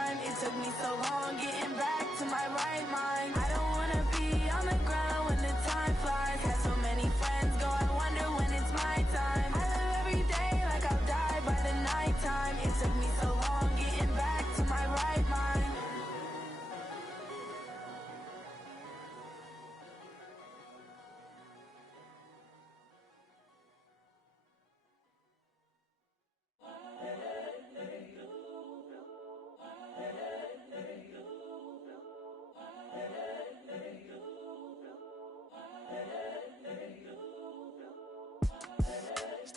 time. It took me so long getting back to my right mind. I don't wanna be on the ground when the time flies. Had so many friends go, I wonder when it's my time. I live every day like I'll die by the nighttime. It took me so long getting back to my right mind.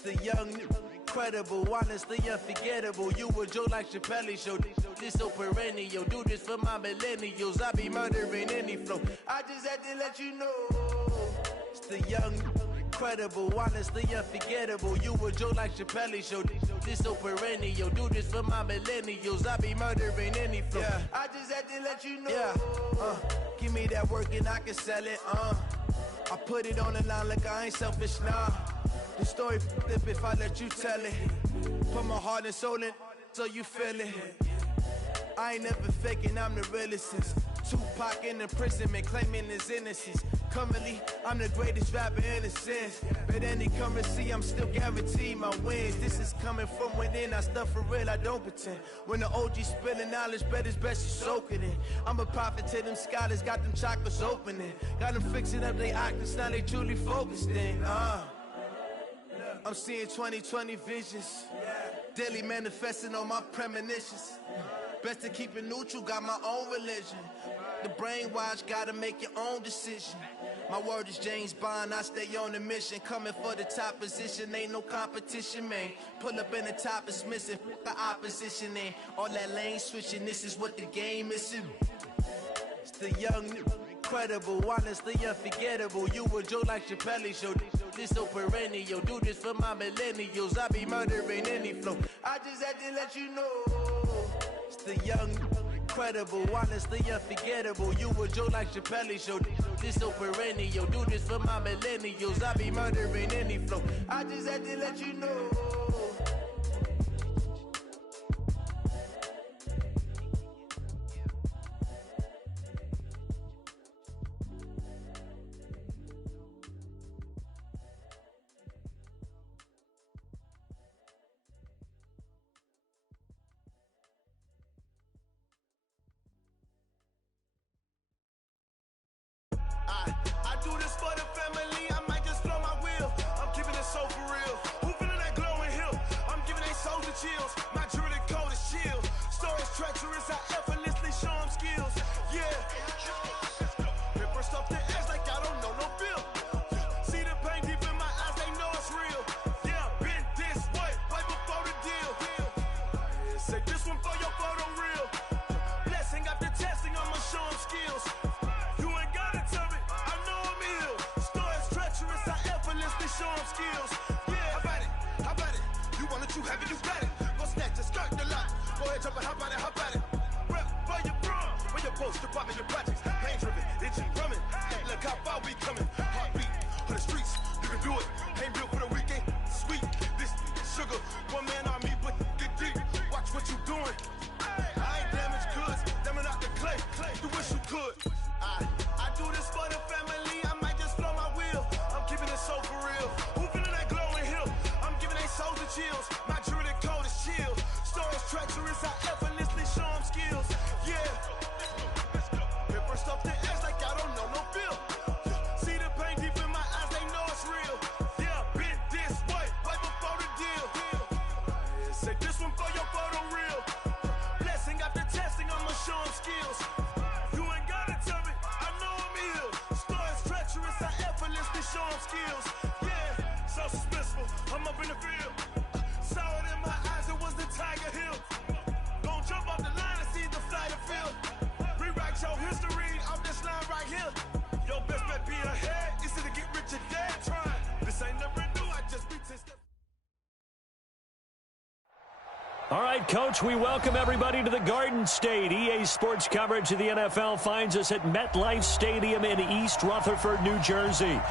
The young, incredible, honestly unforgettable. You a Joe like Chappelle show. This so perennial. Do this for my millennials. I be murdering any flow. I just had to let you know. It's the young, incredible, honestly unforgettable. You a Joe like Chappelle show. This so perennial. Do this for my millennials. I be murdering any flow. Yeah. I just had to let you know. Yeah. Give me that work and I can sell it. I put it on the line like I ain't selfish, nah. The story flip if I let you tell it. Put my heart and soul in so you feel it. I ain't never faking, I'm the realest since Tupac in imprisonment, claiming his innocence. Currently, I'm the greatest rapper in a sense. But any currency, I'm still guaranteed my wins. This is coming from within, I stuff for real, I don't pretend. When the OG spilling knowledge, bet it's best you soak it in. I'm a prophet to them scholars, got them chakras opening. Got them fixing up they octaves, now they truly focused in. I'm seeing 2020 visions, daily manifesting on my premonitions. Best to keep it neutral, got my own religion. The brainwash, gotta make your own decision. My word is James Bond, I stay on a mission. Coming for the top position, ain't no competition, man. Pull up in the top is missing, the opposition in. All that lane switching, this is what the game is. It's the young, incredible, honestly unforgettable. You a Joe like Chappelle show. This so perennial. Do this for my millennials. I be murdering any flow. I just had to let you know. It's the young, incredible, honestly unforgettable. You a Joe like Chappelle show. This so perennial. Do this for my millennials. I be murdering any flow. I just had to let you know. I do this for the family, I might just blow my wheel. I'm keeping it so for real. Who feeling that glowing hill? I'm giving they souls the chills. My jewelry cold is chill. Stories treacherous, I effortlessly show them skills. Yeah. Paper stuff the edge like I don't know no bill. See the pain deep in my eyes, they know it's real. Yeah, been this way, way before the deal. Say this one for your photo reel. Blessing after testing, I'ma show them skills. You ain't gotta tell me, I know I'm ill. Stories treacherous, I effortlessly show them skills. Yeah, how about it? You want it, you have it, you got it. Go snatch it, skirt the lot. Go ahead, jump it, how about it? Rep where you from, where you post, department, your projects. Pain driven, itching, drumming. Look how far we coming. Heartbeat on the streets, you can do it. Ain't built for the weekend, sweet. This sugar, one man army, but get deep. Watch what you doing. I ain't damaged goods, damn out the clay. You wish you could. I do this for the family, I might just blow my wheel. I'm keeping it so for real. Who feeling that glowing hill? I'm giving they souls the chills. My jewelry cold is chill. Stories treacherous, I effortlessly show them skills. Yeah. Paper stuff the edge like I don't know no bill. See the pain deep in my eyes, they know it's real. Yeah, been this way, way before the deal. Say this one for your photo reel. Blessing after testing, I'ma show them skills. You ain't gotta tell me, I know I'm ill. Stories treacherous, I effortlessly show them skills. Yeah, so suspenseful, I'm up in the field. Saw it in my eyes, it was the Tiger Hill. Don't jump off the line and see the flight of field. Rewrite your history off this line right here. Your best bet be ahead, easy to get rich or dead trying. This ain't never new, I just be 10 steps. All right, Coach, we welcome everybody to the Garden State. EA Sports coverage of the NFL finds us at MetLife Stadium in East Rutherford, New Jersey.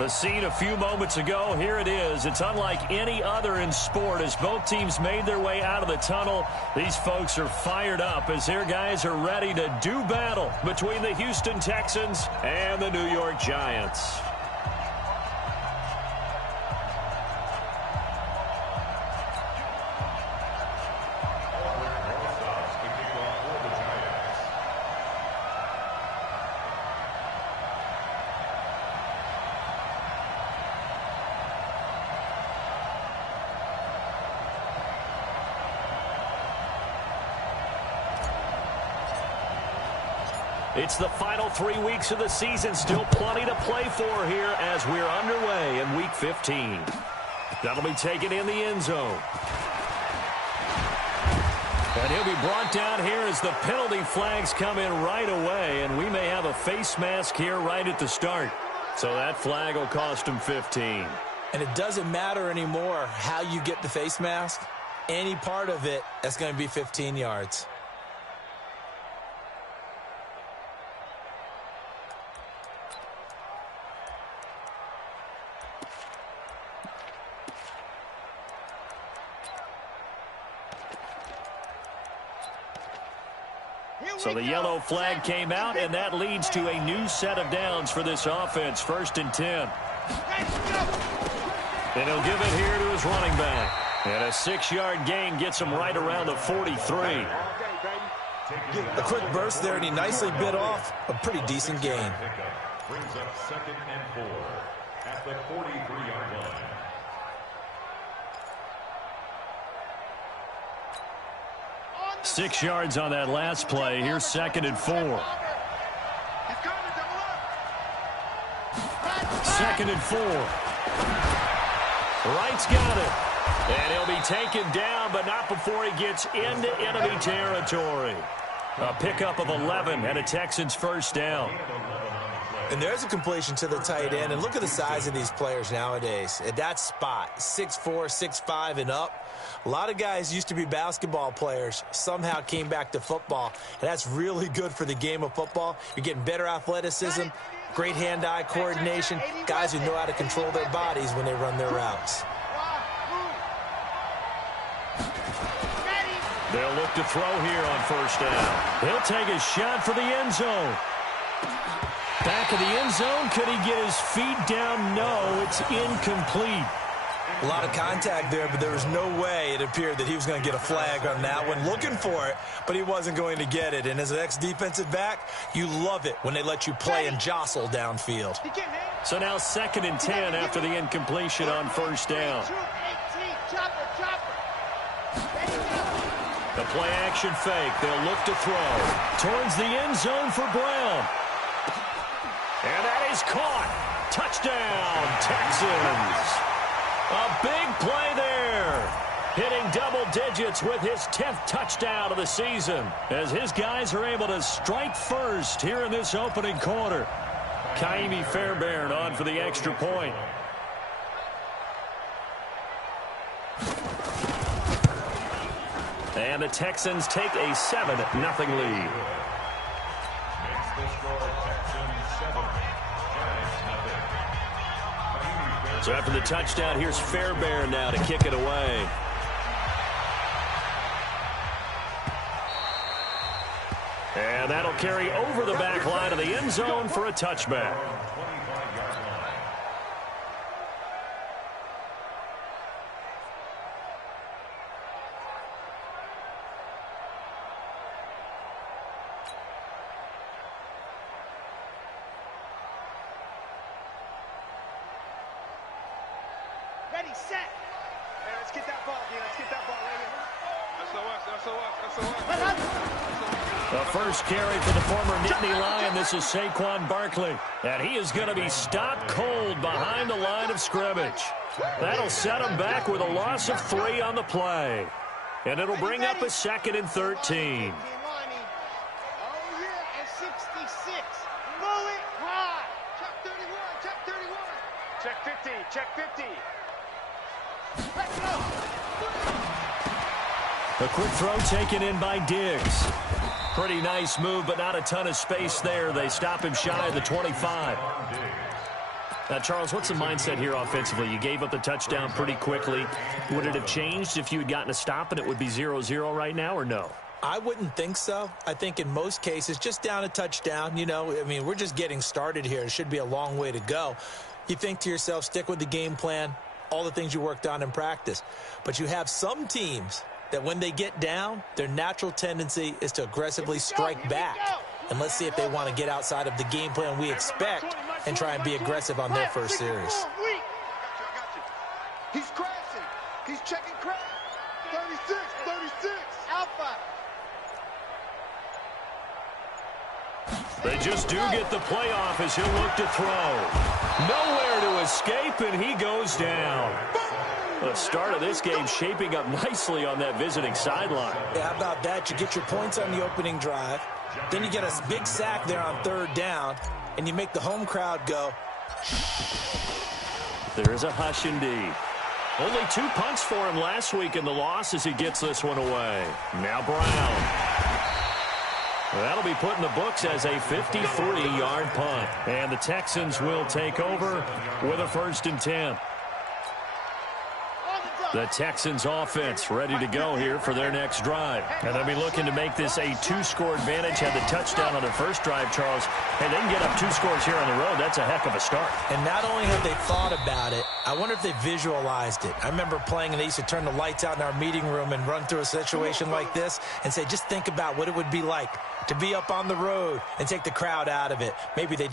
The scene a few moments ago, here it is. It's unlike any other in sport as both teams made their way out of the tunnel. These folks are fired up as their guys are ready to do battle between the Houston Texans and the New York Giants. It's the final 3 weeks of the season. Still plenty to play for here as we're underway in Week 15. That'll be taken in the end zone. And he'll be brought down here as the penalty flags come in right away. And we may have a face mask here right at the start. So that flag will cost him 15. And it doesn't matter anymore how you get the face mask. Any part of it, that's going to be 15 yards. So the yellow flag came out, and that leads to a new set of downs for this offense. 1st and 10. And he'll give it here to his running back. And a 6-yard gain gets him right around the 43. A quick burst there, and he nicely bit off a pretty decent gain. Brings up 2nd and 4 at the 43-yard line. Six yards on that last play. Here's 2nd and 4. 2nd and 4. Wright's got it. And he'll be taken down, but not before he gets into enemy territory. A pickup of 11 and a Texans first down. And there's a completion to the tight end. And look at the size of these players nowadays. At that spot, 6'4", 6'5", and up. A lot of guys used to be basketball players, somehow came back to football. And that's really good for the game of football. You're getting better athleticism, great hand-eye coordination, guys who know how to control their bodies when they run their routes. They'll look to throw here on 1st down. He'll take a shot for the end zone. Back of the end zone. Could he get his feet down? No, it's incomplete. A lot of contact there, but there was no way it appeared that he was going to get a flag on that one. Looking for it, but he wasn't going to get it. And as an ex-defensive back, you love it when they let you play and jostle downfield. So now 2nd and 10 after the incompletion on 1st down. The play-action fake. They'll look to throw towards the end zone for Brown. And that is caught. Touchdown, Texans. A big play there. Hitting double digits with his 10th touchdown of the season as his guys are able to strike first here in this opening quarter. Kaimi Fairbairn on for the extra point. And the Texans take a 7-0 lead. So after the touchdown, here's Fairbairn now to kick it away. And that'll carry over the back line of the end zone for a touchback. Ready, set. Hey, let's get that ball, D. Let's get that ball right here. The first carry for the former Nittany Lion. This is Saquon Barkley. And he is going to be stopped cold behind the line of scrimmage. That'll set him back with a loss of 3 on the play. And it'll bring up a 2nd and 13. Check 50, check 50. A quick throw taken in by Diggs. Pretty nice move, but not a ton of space there. They stop him shy of the 25. Charles, what's the mindset here offensively? You gave up the touchdown pretty quickly. Would it have changed if you had gotten a stop and it would be 0-0 right now, or no? I wouldn't think so. I think in most cases, just down a touchdown, you know, I mean, we're just getting started here. It should be a long way to go. You think to yourself, stick with the game plan, all the things you worked on in practice. But you have some teams that when they get down, their natural tendency is to aggressively strike back. And let's see if they want to get outside of the game plan we expect and try and be aggressive on their first series. He's crashing. He's checking crash. 36, 36. Alpha. They just do get the playoff as he'll look to throw. Nowhere to escape, and he goes down. The start of this game shaping up nicely on that visiting sideline. Yeah, how about that? You get your points on the opening drive. Then you get a big sack there on third down, and you make the home crowd go. There's a hush indeed. Only 2 punts for him last week in the loss as he gets this one away. Now Brown. That'll be put in the books as a 53-yard punt. And the Texans will take over with a 1st and 10. The Texans offense ready to go here for their next drive. And they'll be looking to make this a 2-score advantage. Had the touchdown on their first drive, Charles. Hey, they can get up 2 scores here on the road. That's a heck of a start. And not only have they thought about it, I wonder if they visualized it. I remember playing and they used to turn the lights out in our meeting room and run through a situation like this and say, just think about what it would be like to be up on the road and take the crowd out of it. Maybe they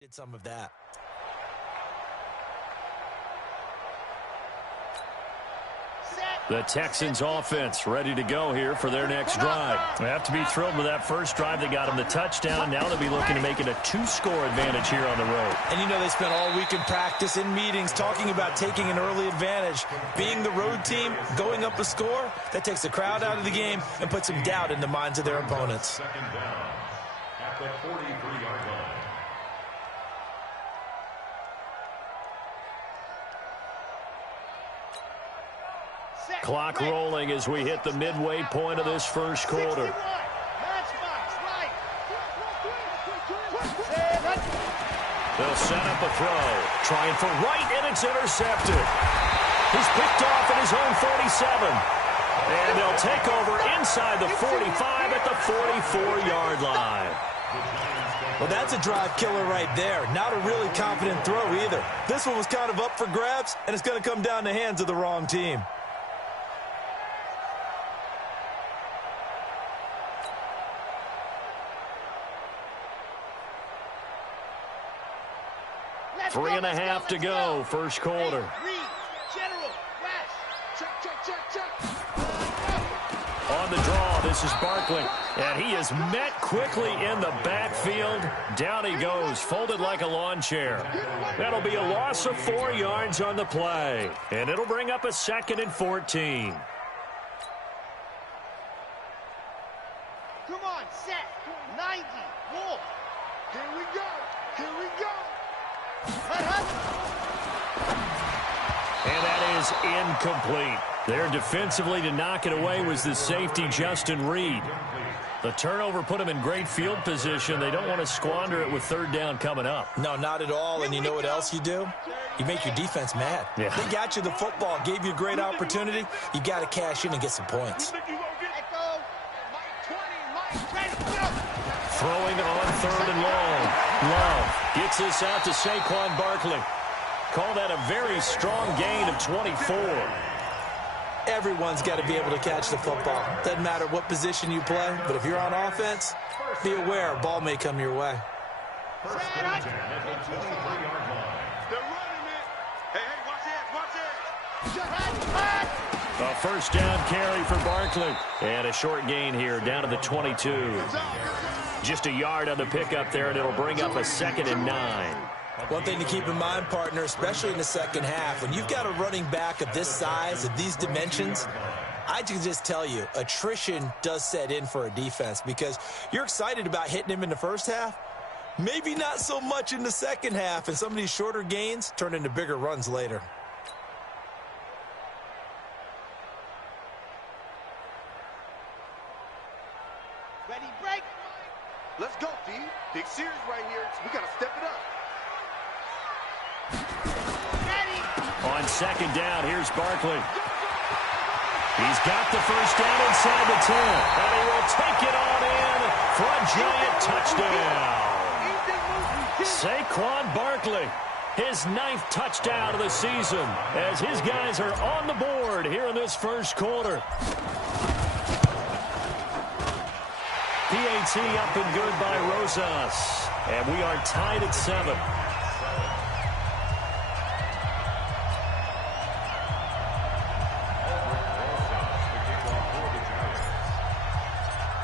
did some of that. The Texans offense ready to go here for their next drive. They have to be thrilled with that first drive. They got them the touchdown. Now they'll be looking to make it a 2-score advantage here on the road. And you know they spent all week in practice, in meetings, talking about taking an early advantage. Being the road team, going up a score, that takes the crowd out of the game and puts some doubt in the minds of their opponents. 2nd down at the 43-yard line. Clock rolling as we hit the midway point of this first quarter. They'll set up a throw. Trying for right, and it's intercepted. He's picked off at his own 47. And they'll take over inside the 45 at the 44-yard line. Well, that's a drive killer right there. Not a really confident throw either. This one was kind of up for grabs, and it's going to come down the hands of the wrong team. Three and a half to go, first quarter. On the draw, this is Barkley, and he is met quickly in the backfield. Down he goes, folded like a lawn chair. That'll be a loss of 4 yards on the play, and it'll bring up a 2nd and 14. Come on, set. 90. Wolf. Here we go. Here we go. And that is incomplete. There defensively to knock it away was the safety, Justin Reed. The turnover put them in great field position. They don't want to squander it with third down coming up. No, not at all. And you know what else you do? You make your defense mad. Yeah. They got you the football, gave you a great opportunity. You got to cash in and get some points. Throwing on third and long. Love gets this out to Saquon Barkley. Call that a very strong gain of 24. Everyone's got to be able to catch the football. Doesn't matter what position you play, but if you're on offense, be aware a ball may come your way. First and 10 at the 23-yard line. They're running it. Hey, watch it. A first down carry for Barkley. And a short gain here down to the 22. Just a yard on the pickup there, and it'll bring up a 2nd and 9. One thing to keep in mind, partner, especially in the second half, when you've got a running back of this size, of these dimensions, I can just tell you, attrition does set in for a defense because you're excited about hitting him in the first half, maybe not so much in the second half, and some of these shorter gains turn into bigger runs later. Ready, break. Let's go, D. Big series right here. We got to step it up. On second down, here's Barkley. He's got the first down inside the 10. And he will take it on in for a giant touchdown. Saquon Barkley, his 9th touchdown of the season as his guys are on the board here in this first quarter. PAT up and good by Rosas. And we are tied at 7.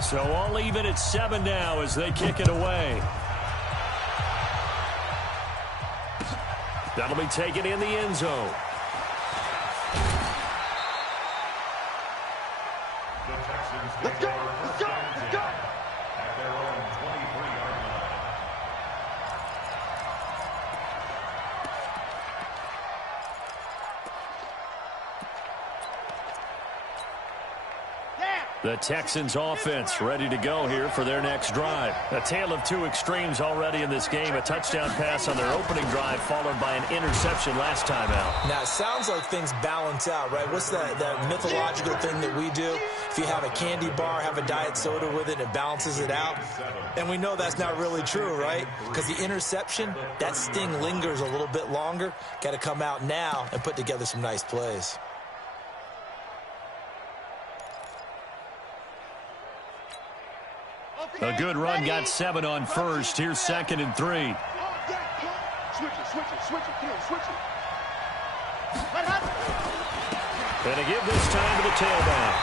So all even at 7 now as they kick it away. That'll be taken in the end zone. The Texans get their first down at their own 23-yard line. The Texans offense ready to go here for their next drive. A tale of two extremes already in this game. A touchdown pass on their opening drive followed by an interception last time out. Now, it sounds like things balance out, right? What's that mythological thing that we do? If you have a candy bar, have a diet soda with it, it balances it out. And we know that's not really true, right? Because the interception, that sting lingers a little bit longer. Got to come out now and put together some nice plays. A good run got 7 on first. Here's 2nd and 3. Switch it. Come on, switch it. And a give this time to the tailback.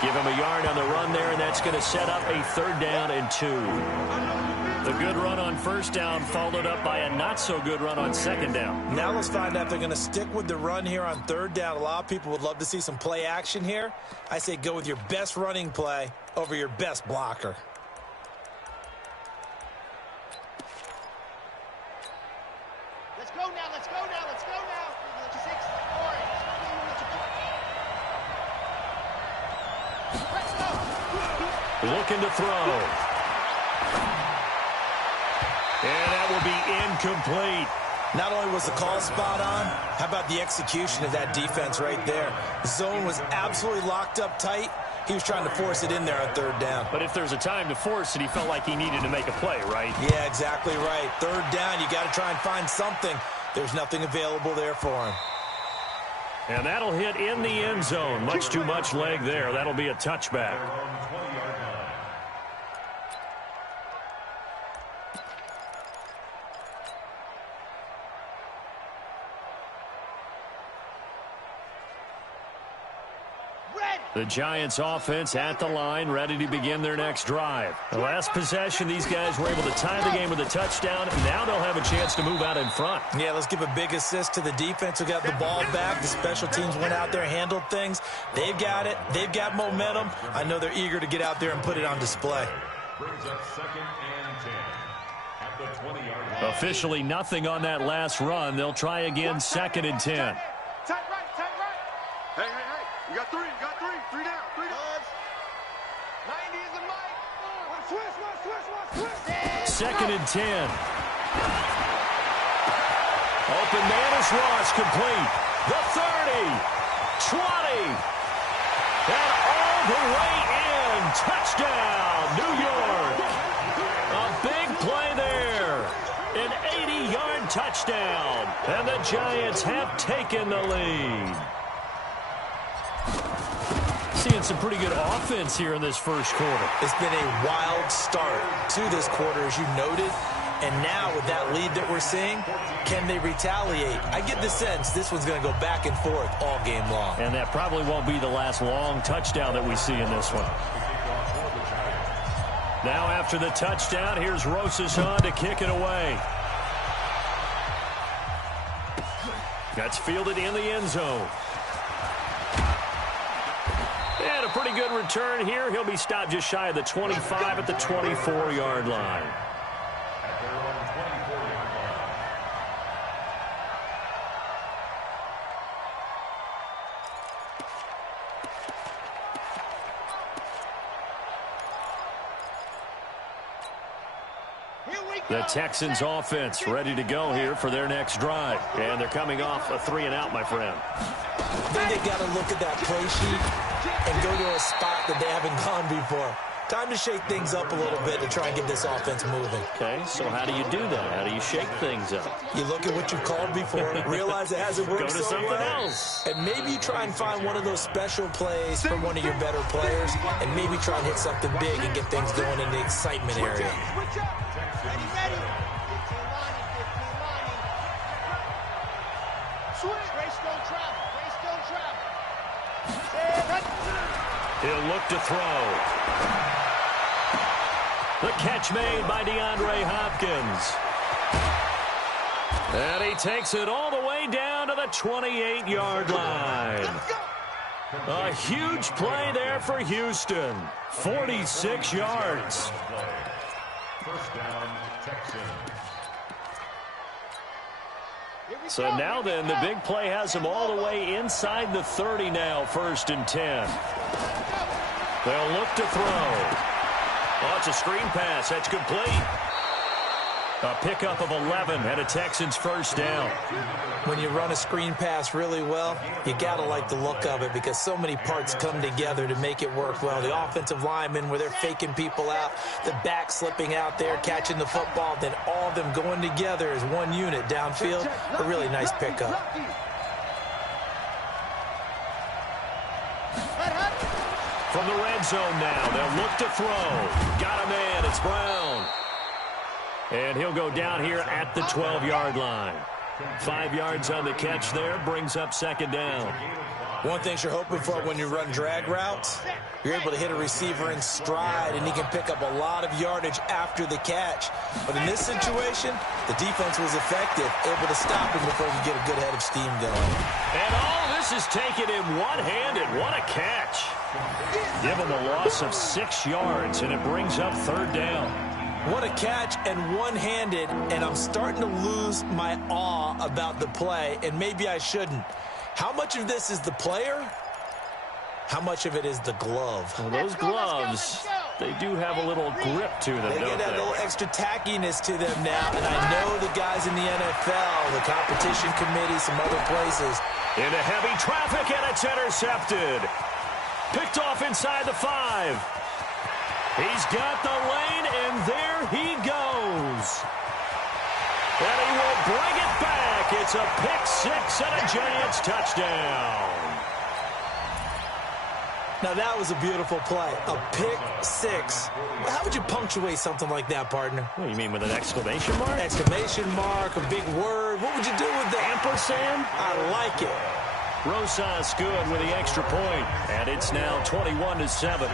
Give him a yard on the run there, and that's going to set up a 3rd down and 2. The good run on first down followed up by a not-so-good run on 2nd down. Now let's find out if they're going to stick with the run here on 3rd down. A lot of people would love to see some play action here. I say go with your best running play over your best blocker. Let's go now. Looking to throw. And that will be incomplete. Not only was the call spot on, how about the execution of that defense right there? The zone was absolutely locked up tight. He was trying to force it in there on 3rd down. But if there's a time to force it, he felt like he needed to make a play, right? Yeah, exactly right. 3rd down, you got to try and find something. There's nothing available there for him. And that'll hit in the end zone. Much too much leg there. That'll be a touchback. The Giants offense at the line, ready to begin their next drive. The last possession, these guys were able to tie the game with a touchdown. Now they'll have a chance to move out in front. Yeah, let's give a big assist to the defense who got the ball back. The special teams went out there, handled things. They've got it. They've got momentum. I know they're eager to get out there and put it on display. Brings up 2nd and 10 at the 20-yard line. Officially nothing on that last run. They'll try again 2nd and 10. Tight right. Hey. We got 3 down. 2nd and 10. Open man is Ross, complete. The 30, 20, and all the way in. Touchdown, New York. A big play there. An 80-yard touchdown. And the Giants have taken the lead. Seeing some pretty good offense here in this first quarter. It's been a wild start to this quarter, as you noted. And now with that lead that we're seeing, can they retaliate? I get the sense this one's going to go back and forth all game long. And that probably won't be the last long touchdown that we see in this one. Now after the touchdown, here's Rosas on to kick it away. That's fielded in the end zone. And a pretty good return here. He'll be stopped just shy of the 25 at the 24-yard line. The Texans offense ready to go here for their next drive. And they're coming off a 3-and-out, my friend. I think they got to look at that play sheet and go to a spot that they haven't gone before. Time to shake things up a little bit to try and get this offense moving. Okay, so how do you do that? How do you shake things up? You look at what you've called before, realize it hasn't worked Go to so something well, else. and maybe you try and find one of those special plays from one of your better players, and maybe try and hit something big and get things going in the excitement area. Ready, ready. 15 lining, 15 lining. Switch. Race don't travel. Race don't travel. He'll look to throw. The catch made by DeAndre Hopkins. And he takes it all the way down to the 28-yard line. A huge play there for Houston. 46 yards. First down, Texans. So now then, the big play has them all the way inside the 30 now, 1st and 10. They'll look to throw. Oh, it's a screen pass. That's complete. A pickup of 11 and a Texans first down. When you run a screen pass really well, you got to like the look of it because so many parts come together to make it work well. The offensive linemen where they're faking people out, the back slipping out there, catching the football, then all of them going together as one unit downfield. A really nice pickup. From the red zone now, they'll look to throw. Got a man. It's Brown. And he'll go down here at the 12-yard line. 5 yards on the catch there, brings up 2nd down. One thing you're hoping for when you run drag routes, you're able to hit a receiver in stride, and he can pick up a lot of yardage after the catch. But in this situation, the defense was effective, able to stop him before he could get a good head of steam going. And all this is taken in one-handed. What a catch. Give him a loss of 6 yards, and it brings up 3rd down. What a catch and one-handed, and I'm starting to lose my awe about the play, and maybe I shouldn't. How much of this is the player? How much of it is the glove? Well, those gloves, they do have a little grip to them, They don't get that they? little extra tackiness to them now, and I know the guys in the NFL, the competition committee, some other places. Into heavy traffic, and it's intercepted. Picked off inside the 5. He's got the lane, and there he goes. And he will bring it back. It's a pick 6 and a Giants touchdown. Now, that was a beautiful play. A pick 6. How would you punctuate something like that, partner? What do you mean, with an exclamation mark? Exclamation mark, a big word. What would you do with that? Ampersand? I like it. Rosas good with the extra point. And it's now 21-7.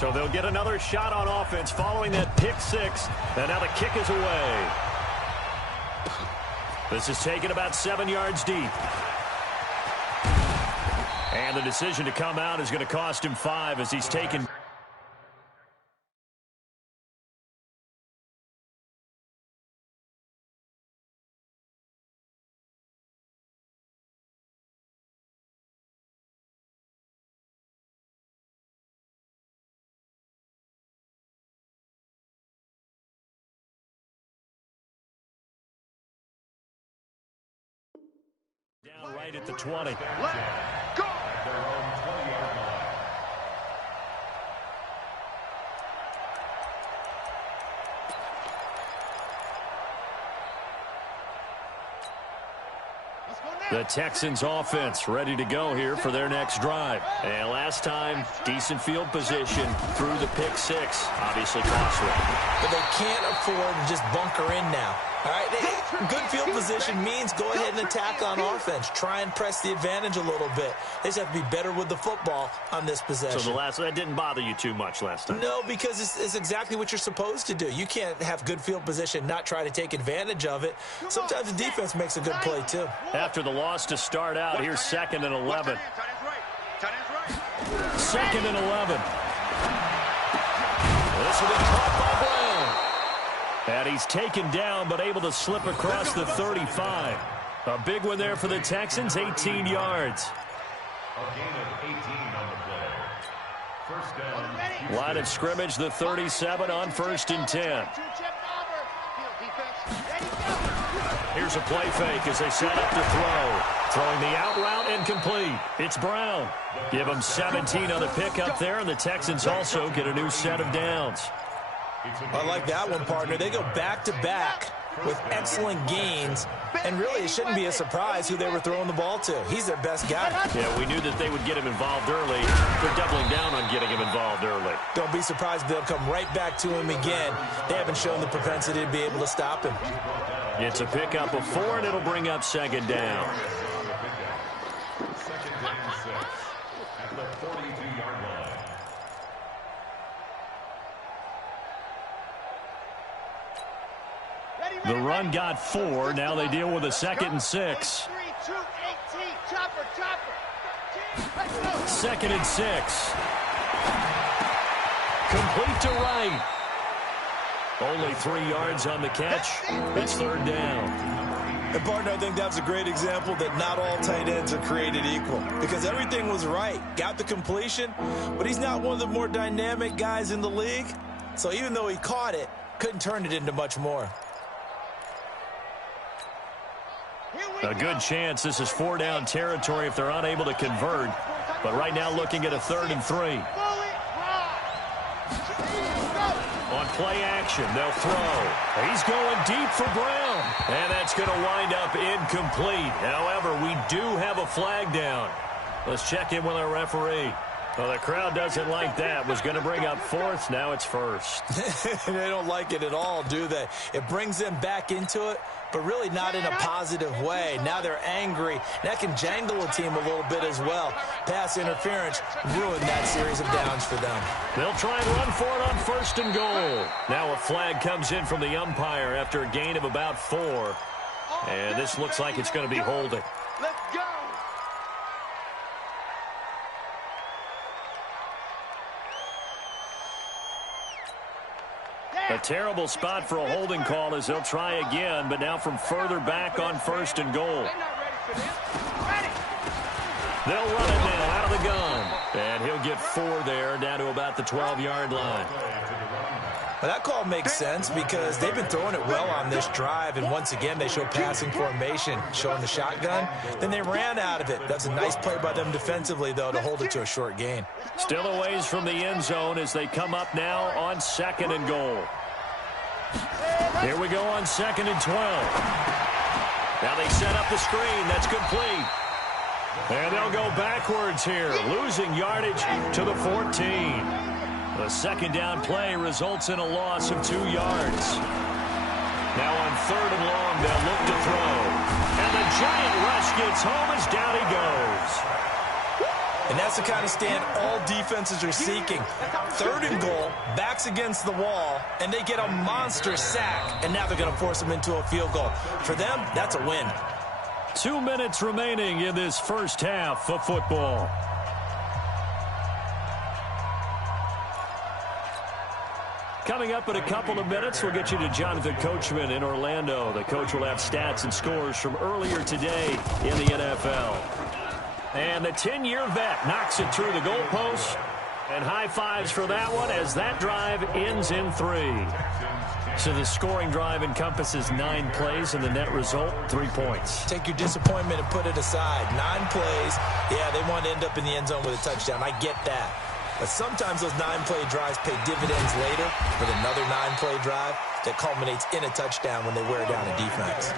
So they'll get another shot on offense following that pick 6. And now the kick is away. This is taken about 7 yards deep. And the decision to come out is going to cost him 5 as he's taken right at the 20. Let's go! At their own 20-yard line. The Texans offense ready to go here for their next drive. And last time, decent field position through the pick six. Obviously costly. But they can't afford to just bunker in now. All right, good field position means go ahead and attack on offense. Try and press the advantage a little bit. They just have to be better with the football on this possession. So that didn't bother you too much last time? No, because it's exactly what you're supposed to do. You can't have good field position, not try to take advantage of it. Sometimes the defense makes a good play, too. After the loss to start out, here's 2nd and 11. 2nd and 11. This will be caught by Brown. And he's taken down, but able to slip across the 35. A big one there for the Texans, 18 yards. A gain of 18 on the play. First down. Line of scrimmage, the 37 on 1st and 10. Here's a play fake as they set up to throw. Throwing the out route incomplete. It's Brown. Give him 17 on the pickup there, and the Texans also get a new set of downs. I like that one, partner. They go back-to-back with excellent gains, and really it shouldn't be a surprise who they were throwing the ball to. He's their best guy. Yeah, we knew that they would get him involved early. They're doubling down on getting him involved early. Don't be surprised if they'll come right back to him again. They haven't shown the propensity to be able to stop him. It's a pickup of 4, and it'll bring up 2nd down. 2nd down 6 at the 42-yard line. The run got 4. Now they deal with a 2nd and 6. 2nd and 6. Complete to right. Only 3 yards on the catch. It's 3rd down. And, partner, I think that was a great example that not all tight ends are created equal, because everything was right. Got the completion, but he's not one of the more dynamic guys in the league. So even though he caught it, couldn't turn it into much more. A good chance this is 4-down territory if they're unable to convert. But right now looking at a 3rd and 3. On play action, they'll throw. He's going deep for Brown. And that's going to wind up incomplete. However, we do have a flag down. Let's check in with our referee. Well, the crowd doesn't like that. Was going to bring up 4th. Now it's 1st. They don't like it at all, do they? It brings them back into it, but really not in a positive way. Now they're angry. That can jangle a team a little bit as well. Pass interference ruined that series of downs for them. They'll try and run for it on 1st and goal. Now a flag comes in from the umpire after a gain of about 4. And this looks like it's going to be holding. Let's go! A terrible spot for a holding call as they'll try again, but now from further back on 1st and goal. They'll run it now out of the gun. And he'll get 4 there, down to about the 12-yard line. Well, that call makes sense because they've been throwing it well on this drive, and once again they show passing formation, showing the shotgun. Then they ran out of it. That's a nice play by them defensively, though, to hold it to a short gain. Still a ways from the end zone as they come up now on 2nd and goal. Here we go on 2nd and 12. Now they set up the screen. That's complete. And they'll go backwards here, losing yardage to the 14. The 2nd down play results in a loss of 2 yards. Now on 3rd and long, they'll look to throw. And the giant rush gets home as down he goes. And that's the kind of stand all defenses are seeking. 3rd and goal, backs against the wall, and they get a monster sack, and now they're going to force them into a field goal. For them, that's a win. 2 minutes remaining in this first half of football. Coming up in a couple of minutes, we'll get you to Jonathan Coachman in Orlando. The coach will have stats and scores from earlier today in the NFL. And the 10-year vet knocks it through the goalpost. And high fives for that one as that drive ends in 3. So the scoring drive encompasses 9 plays, and the net result, 3 points. Take your disappointment and put it aside. 9 plays. Yeah, they want to end up in the end zone with a touchdown. I get that. But sometimes those 9-play drives pay dividends later with another 9-play drive that culminates in a touchdown when they wear down a defense.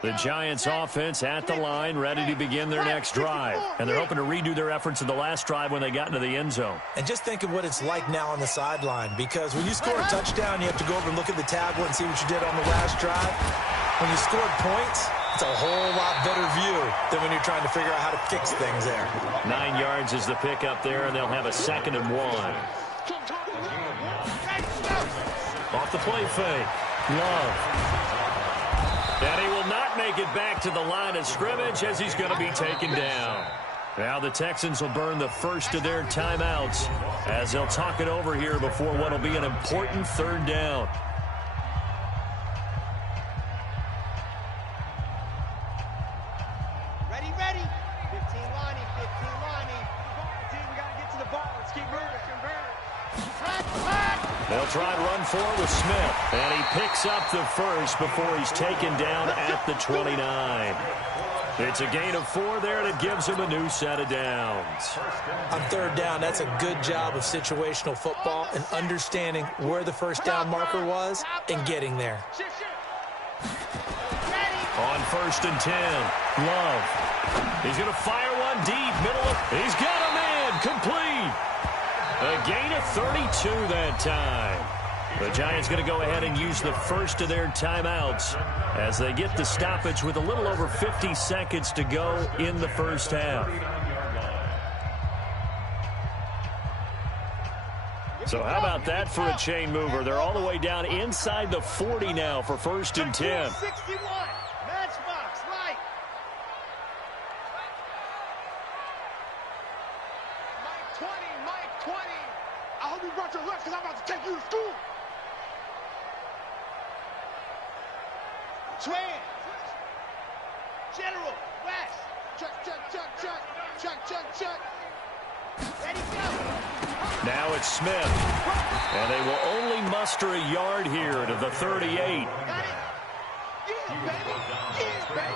The Giants offense at the line, ready to begin their next drive. And they're hoping to redo their efforts in the last drive when they got into the end zone. And just think of what it's like now on the sideline, because when you score a touchdown, you have to go over and look at the tablet and see what you did on the last drive. When you scored points, it's a whole lot better view than when you're trying to figure out how to fix things there. 9 yards is the pickup there, and they'll have a 2nd and 1. Off the play fake. Love. And he will not make it back to the line of scrimmage as he's going to be taken down. Now the Texans will burn the first of their timeouts as they'll talk it over here before what will be an important 3rd down. Ready. 15 lining, 15 lining. Team, we got to get to the ball. Let's keep moving. They'll try and run forward with Smith. And he picks up the first before he's taken down at the 29. It's a gain of 4 there that gives him a new set of downs. On 3rd down, that's a good job of situational football and understanding where the first down marker was and getting there. On 1st and 10, Love. He's going to fire one deep, middle of. He's got him in, complete. A gain of 32 that time. The Giants going to go ahead and use the first of their timeouts as they get the stoppage with a little over 50 seconds to go in the first half. So how about that for a chain mover? They're all the way down inside the 40 now for 1st and 10. 61. Matchbox, right. Mike 20. I hope you brought your lunch because I'm about to take you to school. Tran. General. West. Check. Ready, go. Now it's Smith. And they will only muster a yard here to the 38. Got it. Yeah, baby.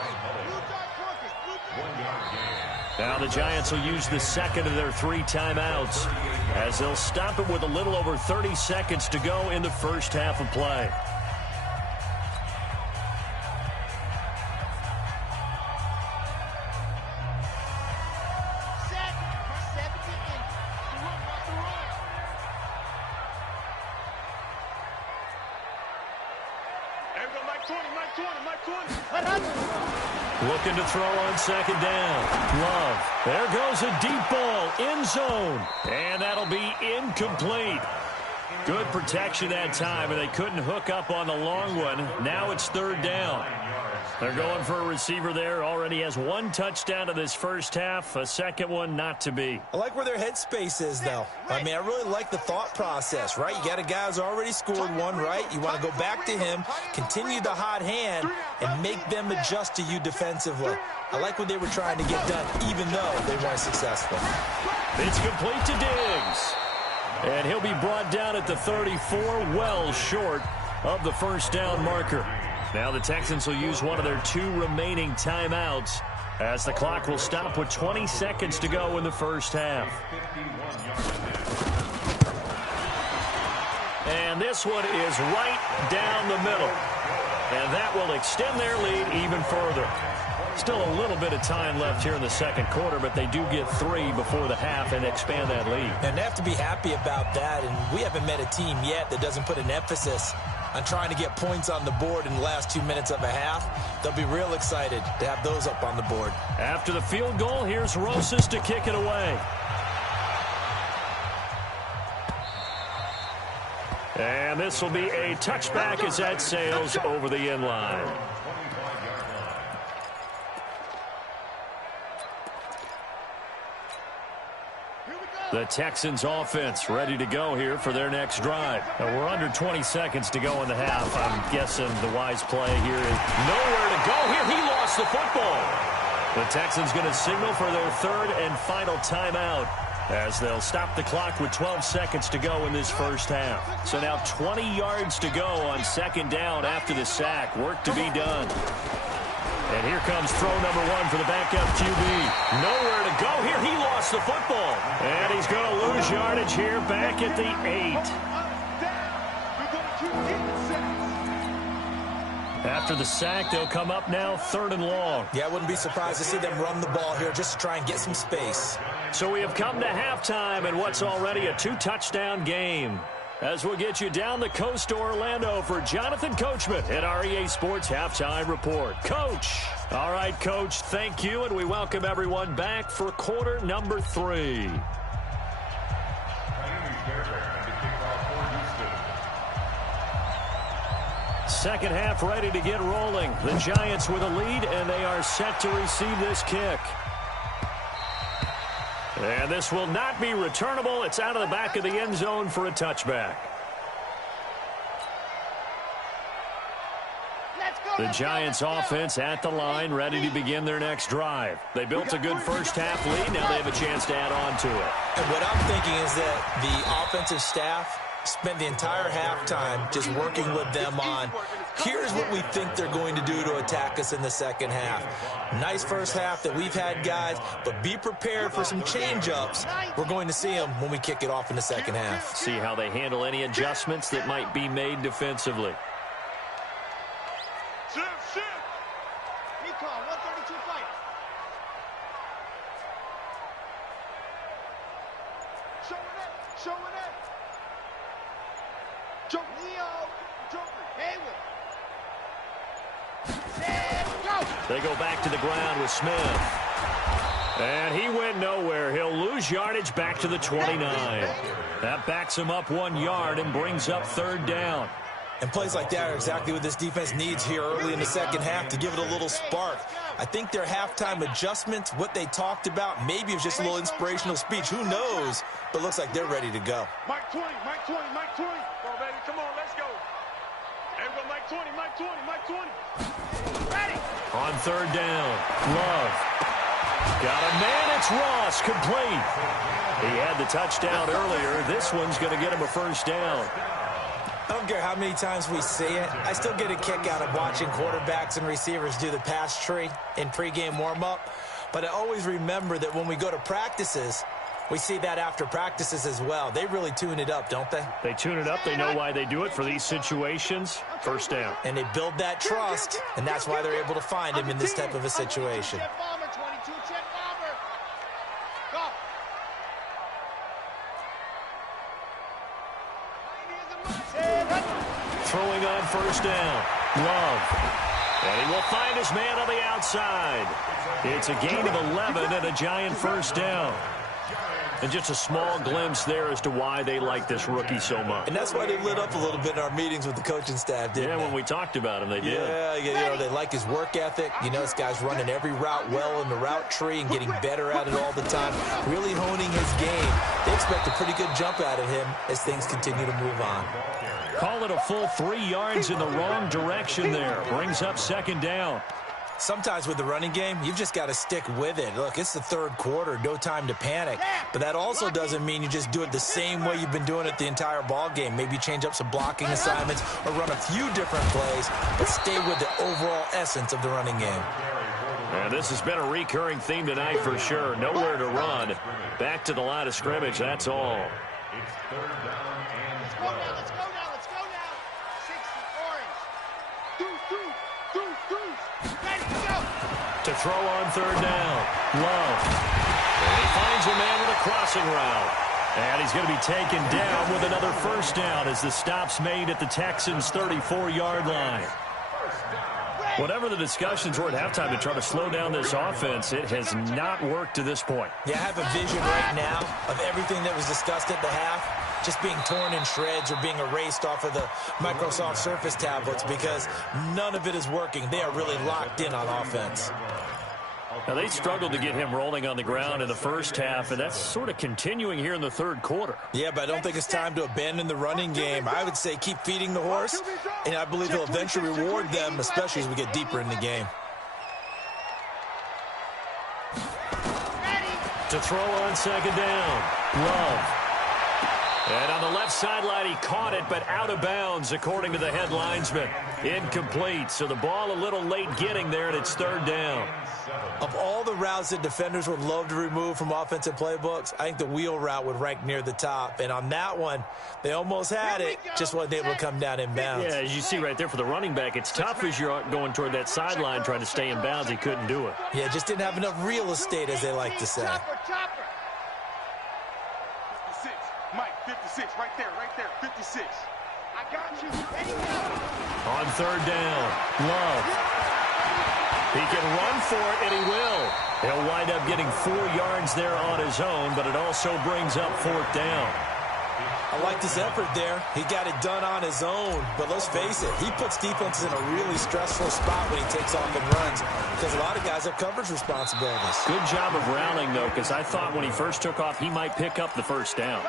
Now the Giants will use the 2nd of their 3 timeouts as they'll stop it with a little over 30 seconds to go in the first half of play. Looking to throw on 2nd down. Love. There goes a deep ball. End zone. And that'll be incomplete. Good protection that time, and they couldn't hook up on the long one. Now it's 3rd down. They're going for a receiver there. Already has one touchdown in this first half. A second one not to be. I like where their headspace is, though. I mean, I really like the thought process, right? You got a guy who's already scored one, right? You want to go back to him, continue the hot hand, and make them adjust to you defensively. I like what they were trying to get done, even though they weren't successful. It's complete to Diggs. And he'll be brought down at the 34, well short of the first down marker. Now the Texans will use one of their 2 remaining timeouts as the clock will stop with 20 seconds to go in the first half. And this one is right down the middle. And that will extend their lead even further. Still a little bit of time left here in the second quarter, but they do get 3 before the half and expand that lead. And they have to be happy about that, and we haven't met a team yet that doesn't put an emphasis on trying to get points on the board in the last 2 minutes of a half. They'll be real excited to have those up on the board. After the field goal, here's Rosas to kick it away. And this will be a touchback as that sails over the end line. The Texans offense ready to go here for their next drive. Now we're under 20 seconds to go in the half. I'm guessing the wise play here is nowhere to go here. He lost the football. The Texans going to signal for their 3rd and final timeout as they'll stop the clock with 12 seconds to go in this first half. So now 20 yards to go on 2nd down after the sack. Work to be done. And here comes throw number 1 for the backup QB. Nowhere to go here. He lost the football. And he's going to lose yardage here back at the 8. After the sack, they'll come up now 3rd and long. Yeah, I wouldn't be surprised to see them run the ball here just to try and get some space. So we have come to halftime in what's already a 2-touchdown game. As we'll get you down the coast to Orlando for Jonathan Coachman at our EA Sports Halftime Report. Coach. All right, Coach, thank you, and we welcome everyone back for quarter number 3. Second half ready to get rolling. The Giants with a lead, and they are set to receive this kick. And this will not be returnable. It's out of the back of the end zone for a touchback. The Giants offense at the line, ready to begin their next drive. They built a good first half lead. Now they have a chance to add on to it. And what I'm thinking is that the offensive staff spent the entire halftime just working with them on, here's what we think they're going to do to attack us in the second half. Nice first half that we've had, guys, but be prepared for some change-ups. We're going to see them when we kick it off in the second half. See how they handle any adjustments that might be made defensively. Recon, 132 fight. Showing it. Jump, Leo. Jump, Hayward. They go back to the ground with Smith. And he went nowhere. He'll lose yardage back to the 29. That backs him up 1 yard and brings up 3rd down. And plays like that are exactly what this defense needs here early in the second half to give it a little spark. I think their halftime adjustments, what they talked about, maybe it was just a little inspirational speech. Who knows? But looks like they're ready to go. Mike 20, Mike 20, Mike 20. Come on, baby. Come on, let's go. There we go, Mike 20, Mike 20, Mike 20. Ready. On 3rd down, Love. Got a man, it's Ross, complete. He had the touchdown earlier. This one's going to get him a first down. I don't care how many times we see it. I still get a kick out of watching quarterbacks and receivers do the pass tree in pregame warm-up. But I always remember that when we go to practices, we see that after practices as well. They really tune it up, don't they? They tune it up. They know why they do it for these situations. First down. And they build that trust, and that's why they're able to find him in this type of a situation. Check bomber, 22, check bomber. Go. Throwing on first down. Love. And he will find his man on the outside. It's a gain of 11 and a Giant first down. And just a small glimpse there as to why they like this rookie so much. And that's why they lit up a little bit in our meetings with the coaching staff, didn't they? When we talked about him, they did. Yeah, you know, they like his work ethic. You know, this guy's running every route well in the route tree and getting better at it all the time, really honing his game. They expect a pretty good jump out of him as things continue to move on. Call it a full 3 yards in the wrong direction there. Brings up second down. Sometimes with the running game, you've just got to stick with it. Look, it's the third quarter, no time to panic. But that also doesn't mean you just do it the same way you've been doing it the entire ball game. Maybe change up some blocking assignments or run a few different plays, but stay with the overall essence of the running game. And this has been a recurring theme tonight for sure. Nowhere to run. Back to the line of scrimmage, that's all. It's third down and 12. Let's go now. 60 orange. Ready, go. To throw on third down. Love. And he finds a man with a crossing route. And he's going to be taken down with another first down as the stop's made at the Texans' 34-yard line. Whatever the discussions were at halftime to try to slow down this offense, it has not worked to this point. Yeah, I have a vision right now of everything that was discussed at the half just being torn in shreds or being erased off of the Microsoft Surface tablets because none of it is working. They are really locked in on offense. Now, they struggled to get him rolling on the ground in the first half, and that's sort of continuing here in the third quarter. Yeah, but I don't think it's time to abandon the running game. I would say keep feeding the horse, and I believe he'll eventually reward them, especially as we get deeper in the game. To throw on second down. Love. And on the left sideline, he caught it, but out of bounds, according to the head linesman. Incomplete, so the ball a little late getting there, and it's third down. Of all the routes that defenders would love to remove from offensive playbooks, I think the wheel route would rank near the top. And on that one, they almost had it, just wasn't able to come down in bounds. Yeah, as you see right there for the running back, it's tough as you're going toward that sideline trying to stay in bounds. He couldn't do it. Yeah, just didn't have enough real estate, as they like to say. Chopper. 56, Mike, 56, right there, 56. I got you. Ready, go. On third down, Love. He can run for it, and he will. He'll wind up getting 4 yards there on his own, but it also brings up fourth down. I like his effort there. He got it done on his own, but let's face it, he puts defenses in a really stressful spot when he takes off and runs because a lot of guys have coverage responsibilities. Good job of rallying, though, because I thought when he first took off, he might pick up the first down.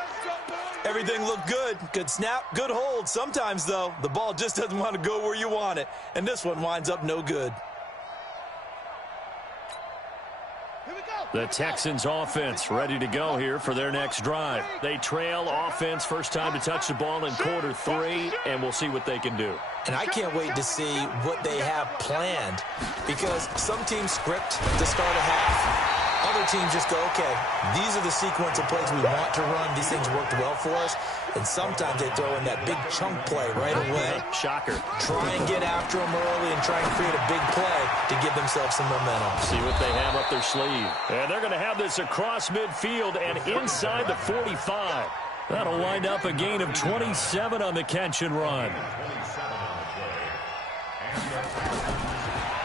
Everything looked good. Good snap, good hold. Sometimes, though, the ball just doesn't want to go where you want it, and this one winds up no good. The Texans offense ready to go here for their next drive. They trail offense, first time to touch the ball in quarter 3, and we'll see what they can do. And I can't wait to see what they have planned because some teams script to start a half. Other teams just go, okay, these are the sequence of plays we want to run. These things worked well for us. And sometimes they throw in that big chunk play right away. Shocker. Try and get after them early and try and create a big play to give themselves some momentum. See what they have up their sleeve. And they're going to have this across midfield and inside the 45. That'll wind up a gain of 27 on the catch and run.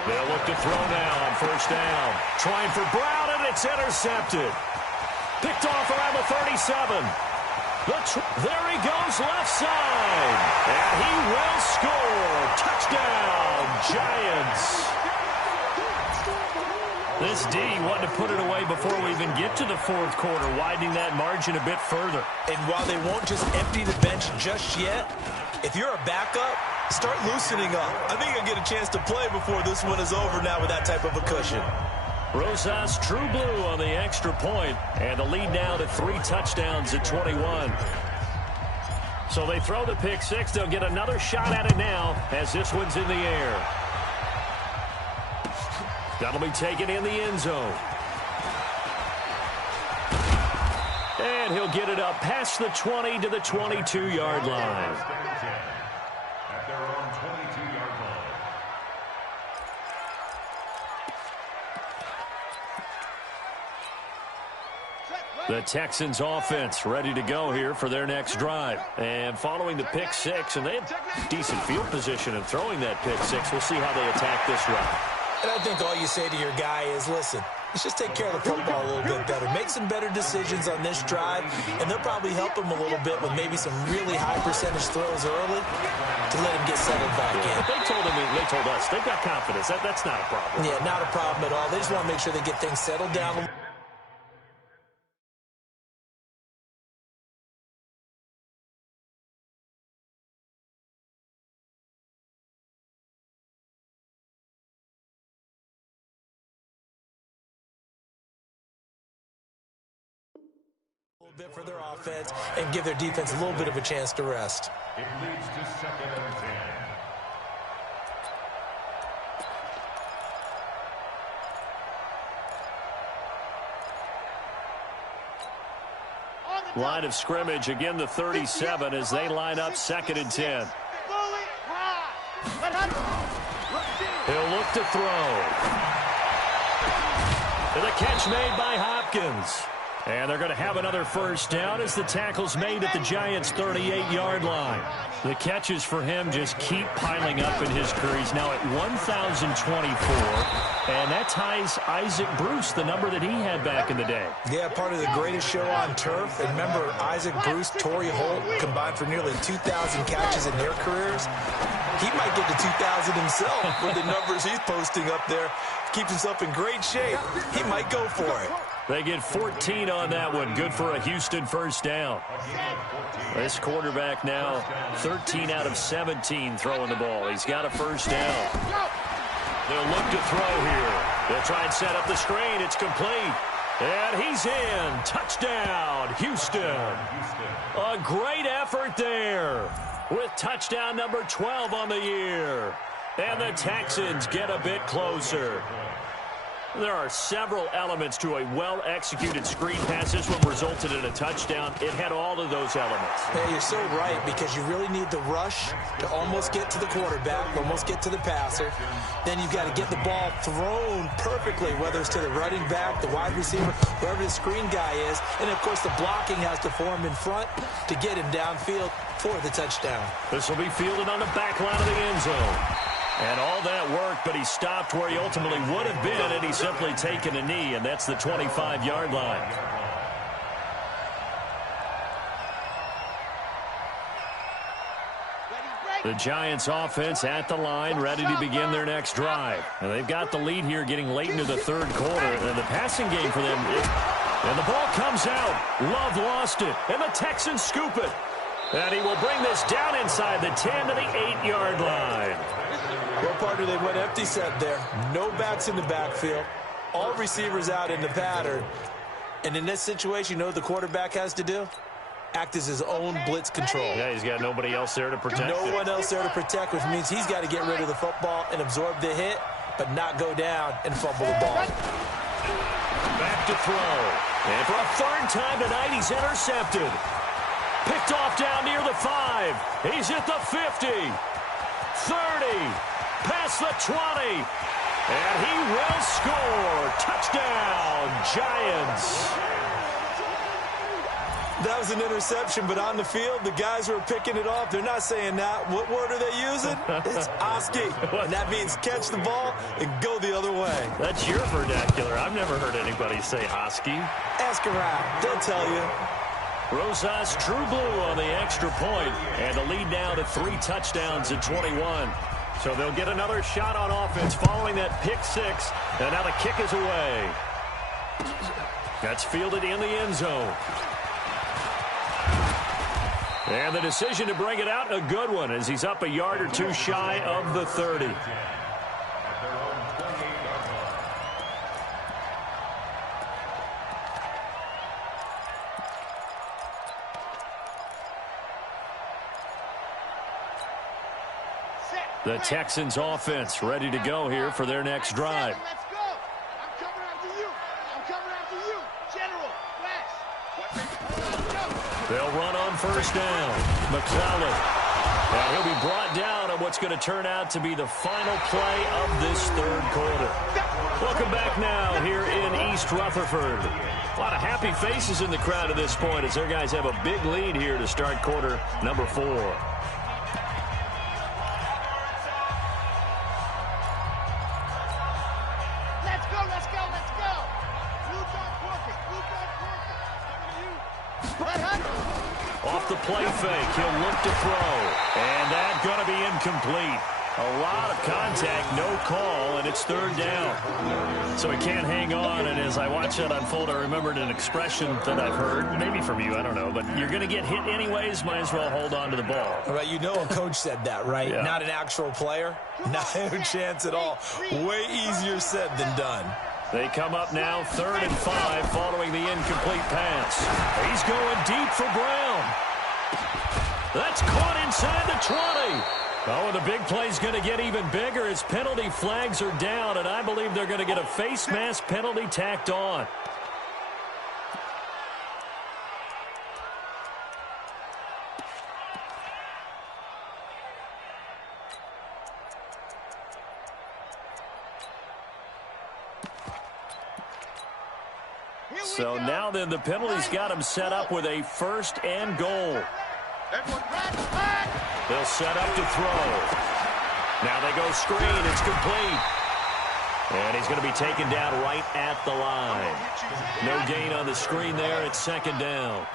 They'll look to throw now on first down. Trying for Brown, and it's intercepted. Picked off around the 37. There he goes left side. And he will score. Touchdown, Giants. This D wanted to put it away before we even get to the fourth quarter, widening that margin a bit further. And while they won't just empty the bench just yet, if you're a backup, start loosening up. I think you'll get a chance to play before this one is over now with that type of a cushion. Rosas true blue on the extra point, and the lead now to 3 touchdowns at 21. So they throw the pick 6. They'll get another shot at it now as this one's in the air. That'll be taken in the end zone. And he'll get it up past the 20 to the 22-yard line. At their own 22-yard line. The Texans offense ready to go here for their next drive. And following the pick 6, and they have decent field position in throwing that pick 6. We'll see how they attack this route. And I think all you say to your guy is, listen, Let's just take care of the football a little bit better. Make some better decisions on this drive, and they'll probably help him a little bit with maybe some really high percentage throws early to let him get settled back in. They told us they've got confidence. That's not a problem. Yeah, not a problem at all. They just want to make sure they get things settled down. Bit for their offense and give their defense a little bit of a chance to rest. It leads to 2nd and 10. Line of scrimmage, again the 37 as they line up 2nd and 10. He'll look to throw. And the catch made by Hopkins. And they're going to have another first down as the tackle's made at the Giants' 38-yard line. The catches for him just keep piling up in his career. He's now at 1,024, and that ties Isaac Bruce, the number that he had back in the day. Yeah, part of the greatest show on turf. And remember, Isaac Bruce, Torrey Holt combined for nearly 2,000 catches in their careers. He might get to 2,000 himself with the numbers he's posting up there. Keeps himself in great shape. He might go for it. They get 14 on that one. Good for a Houston first down. This quarterback now 13 out of 17 throwing the ball. He's got a first down. They'll look to throw here. They'll try and set up the screen. It's complete. And he's in. Touchdown, Houston. A great effort there with touchdown number 12 on the year. And the Texans get a bit closer. There are several elements to a well-executed screen pass. This one resulted in a touchdown. It had all of those elements. Hey, you're so right, because you really need the rush to almost get to the quarterback, almost get to the passer. Then you've got to get the ball thrown perfectly, whether it's to the running back, the wide receiver, wherever the screen guy is. And, of course, the blocking has to form in front to get him downfield for the touchdown. This will be fielded on the back line of the end zone. And all that worked, but he stopped where he ultimately would have been, and he's simply taken a knee, and that's the 25-yard line. The Giants offense at the line, ready to begin their next drive. And they've got the lead here getting late into the third quarter, and the passing game for them, and the ball comes out. Love lost it, and the Texans scoop it. And he will bring this down inside the 10 to the 8-yard line. Well, partner, they went empty set there. No backs in the backfield. All receivers out in the pattern. And in this situation, you know what the quarterback has to do? Act as his own blitz control. Yeah, he's got nobody else there to protect. No one else there to protect, which means he's got to get rid of the football and absorb the hit, but not go down and fumble the ball. Back to throw. And for a third time tonight, he's intercepted. Picked off down near the 5. He's at the 50. 30. Past the 20. And he will score. Touchdown, Giants. That was an interception, but on the field, the guys who are picking it off, they're not saying that. What word are they using? It's Oski. And that means catch the ball and go the other way. That's your vernacular. I've never heard anybody say Oski. Ask around. They'll tell you. Rosas true blue on the extra point, and the lead now to 3 touchdowns at 21. So they'll get another shot on offense following that pick 6, and now the kick is away. That's fielded in the end zone. And the decision to bring it out, a good one, as he's up a yard or two shy of the 30. The Texans offense ready to go here for their next drive. Let's go. I'm coming after you. I'm coming after you. General, West. They'll run on first down. McClellan. And he'll be brought down on what's going to turn out to be the final play of this third quarter. Welcome back now here in East Rutherford. A lot of happy faces in the crowd at this point as their guys have a big lead here to start quarter number 4. Off the play fake, he'll look to throw. And that's going to be incomplete. A lot of contact, no call, and it's third down. So he can't hang on, and as I watch that unfold, I remembered an expression that I've heard, maybe from you, I don't know, but you're going to get hit anyways, might as well hold on to the ball. Right, you know a coach said that, right? Yeah. Not an actual player. No chance at all. Way easier said than done. They come up now, 3rd and 5, following the incomplete pass. He's going deep for Brown. That's caught inside the 20. Oh, and the big play's going to get even bigger as penalty flags are down, and I believe they're going to get a face mask penalty tacked on. So now then the penalty's got him set up with a 1st and goal. They'll set up to throw. Now they go screen. It's complete. And he's going to be taken down right at the line. No gain on the screen there. It's 2nd down.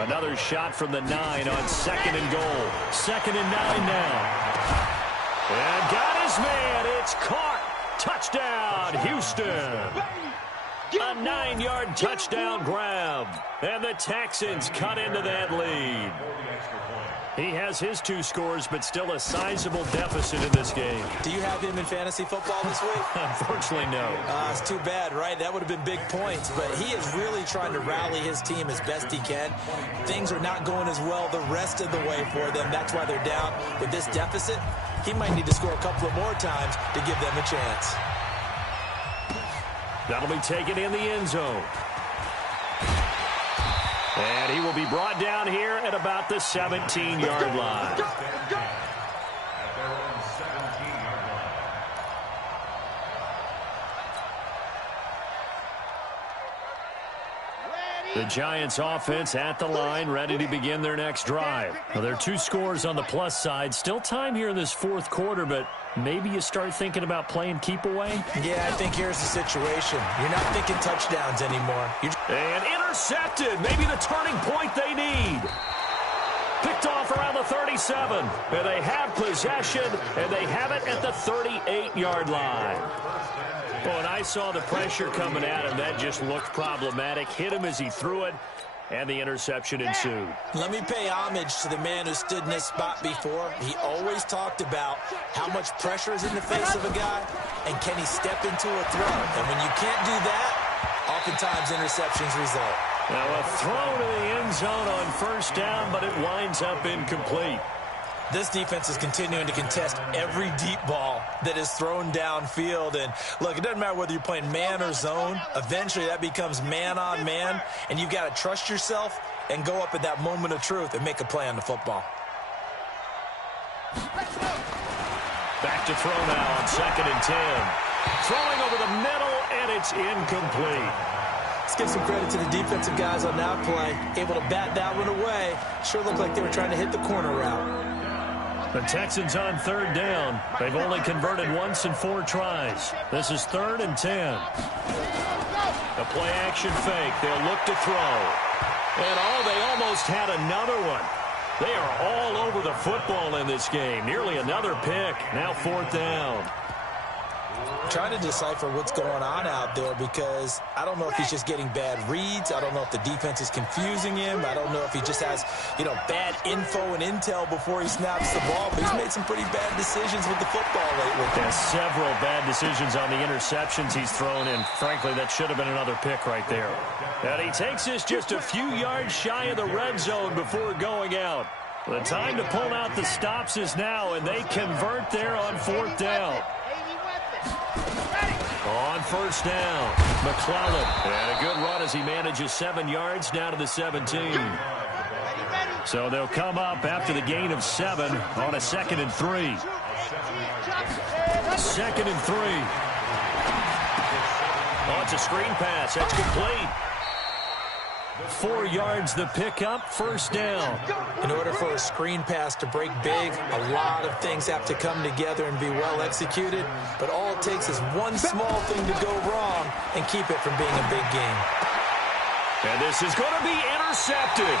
Another shot from the 9 on 2nd and goal. 2nd and 9 now. And got his man. It's caught. Touchdown, Houston. A 9-yard touchdown grab. And the Texans cut into that lead. He has his 2 scores, but still a sizable deficit in this game. Do you have him in fantasy football this week? Unfortunately, no. It's too bad, right? That would have been big points. But he is really trying to rally his team as best he can. Things are not going as well the rest of the way for them. That's why they're down. With this deficit, he might need to score a couple of more times to give them a chance. That'll be taken in the end zone. And he will be brought down here at about the 17-yard line. The Giants offense at the line, ready to begin their next drive. Well, there are 2 scores on the plus side. Still time here in this 4th quarter, but maybe you start thinking about playing keep away? Yeah, I think here's the situation. You're not thinking touchdowns anymore. And intercepted. Maybe the turning point they need. Picked off around the 37. And they have possession, and they have it at the 38-yard line. Oh, and I saw the pressure coming at him. That just looked problematic. Hit him as he threw it, and the interception ensued. Let me pay homage to the man who stood in this spot before. He always talked about how much pressure is in the face of a guy, and can he step into a throw. And when you can't do that, oftentimes interceptions result. Now a throw to the end zone on 1st down, but it winds up incomplete. This defense is continuing to contest every deep ball that is thrown downfield. And, look, it doesn't matter whether you're playing man or zone. Eventually that becomes man on man, and you've got to trust yourself and go up at that moment of truth and make a play on the football. Back to throw now on 2nd and 10. Throwing over the middle, and it's incomplete. Let's give some credit to the defensive guys on that play. Able to bat that one away. Sure looked like they were trying to hit the corner route. The Texans on 3rd down. They've only converted once in 4 tries. This is 3rd and 10. A play-action fake. They'll look to throw. And, they almost had another one. They are all over the football in this game. Nearly another pick. Now 4th down. Trying to decipher what's going on out there because I don't know if he's just getting bad reads. I don't know if the defense is confusing him. I don't know if he just has, bad info and intel before he snaps the ball. But he's made some pretty bad decisions with the football lately. There's several bad decisions on the interceptions he's thrown in. Frankly, that should have been another pick right there. And he takes this just a few yards shy of the red zone before going out. The time to pull out the stops is now, and they convert there on 4th down. On 1st down, McClellan. And a good run as he manages 7 yards down to the 17. So they'll come up after the gain of 7 on a 2nd and 3. 2nd and 3. Oh, it's a screen pass. That's complete. 4 yards the pickup, 1st down. In order for a screen pass to break big, a lot of things have to come together and be well executed. But all it takes is one small thing to go wrong and keep it from being a big game. And this is going to be intercepted.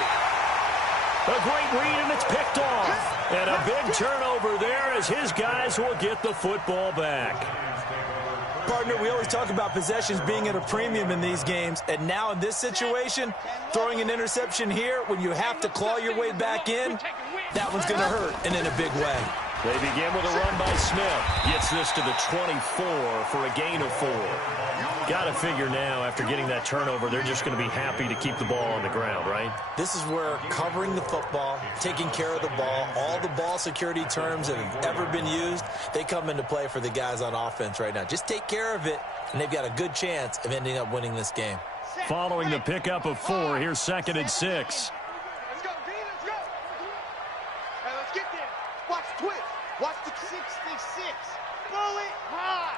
A great read, and it's picked off. And a big turnover there as his guys will get the football back. Partner, we always talk about possessions being at a premium in these games, and now in this situation, throwing an interception here when you have to claw your way back in, that one's going to hurt, and in a big way. They begin with a run by Smith. Gets this to the 24 for a gain of 4. Got to figure now, after getting that turnover, they're just going to be happy to keep the ball on the ground, right? This is where covering the football, taking care of the ball, all the ball security terms that have ever been used, they come into play for the guys on offense right now. Just take care of it, and they've got a good chance of ending up winning this game. Following the pickup of 4, here's 2nd and 6. Let's go, D, let's go. Hey, let's get there. Watch twist. Watch the 66. Bullet high.